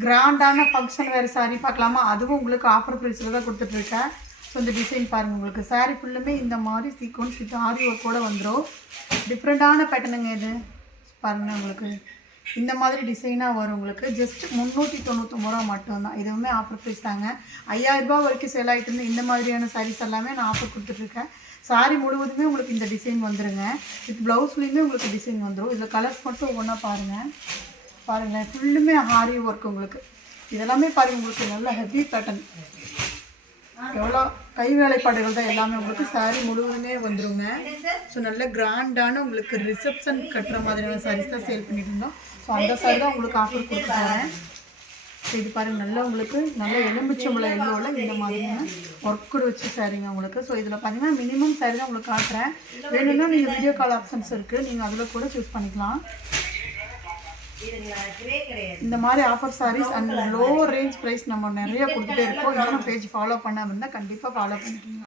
கிராண்டான ஃபங்க்ஷன் வேறு சாரீ பார்க்கலாமா? அதுவும் உங்களுக்கு ஆஃபர் ப்ரைஸில் தான் கொடுத்துட்ருக்கேன். ஸோ இந்த டிசைன் பாருங்கள், உங்களுக்கு சாரீ ஃபுல்லுமே இந்த மாதிரி சீக்வன்ஸ் வித் ஆரி ஒர்க் கூட வந்துடும். டிஃப்ரெண்ட்டான பேட்டர்னுங்க இது பாருங்கள். உங்களுக்கு இந்த மாதிரி டிசைனாக வரும். உங்களுக்கு ஜஸ்ட் 399 ரூபா மட்டும்தான். இதுவுமே ஆஃபர் ப்ரைஸ் தாங்க. 5000 ரூபா வரைக்கும் சேல் ஆகிட்டு இருந்து இந்த மாதிரியான சாரீஸ் எல்லாமே நான் ஆஃபர் கொடுத்துட்ருக்கேன். சாரீ முழுவதுமே உங்களுக்கு இந்த டிசைன் வந்துடுங்க. வித் ப்ளவுஸ்லேயுமே உங்களுக்கு டிசைன் வந்துடும். இதில் கலர்ஸ் மட்டும் ஒவ்வொன்றா பாருங்கள். ஃபுல்லுமே ஆரி ஒர்க் உங்களுக்கு. இதெல்லாமே பாருங்கள், உங்களுக்கு நல்ல ஹெவி பேட்டர்ன், எவ்வளோ கை வேலைப்பாடுகள் தான் எல்லாமே உங்களுக்கு சாரீ முழுவதுமே வந்துடுங்க. ஸோ நல்ல கிராண்டான உங்களுக்கு ரிசப்ஷன் கட்டுற மாதிரியான சாரீஸ் தான் சேல் பண்ணிட்டு இருந்தோம். ஸோ அந்த சாரீ தான் உங்களுக்கு ஆஃபர் கொடுக்க போகிறேன். ஸோ இது பாருங்கள், நல்லா உங்களுக்கு நல்ல எலுமிச்சம்பழம் எல்லோவில் இந்த மாதிரியான ஒர்க் கூட வச்சு சாரீங்க உங்களுக்கு. ஸோ இதில் பார்த்தீங்கன்னா மினிமம் சாரீ தான் உங்களுக்கு காட்டுறேன். வேணும்னா நீங்கள் வீடியோ கால் ஆப்ஷன்ஸ் இருக்குது, நீங்கள் அதில் கூட சூஸ் பண்ணிக்கலாம். இந்த மாதிரி offer sarees and low range price நம்ம நிறைய கொடுத்துட்டே இருக்கோம். இன்னும் பேஜ் ஃபாலோ பண்ணாமல் இருந்தால் கண்டிப்பாக ஃபாலோ பண்ணிக்கோங்க.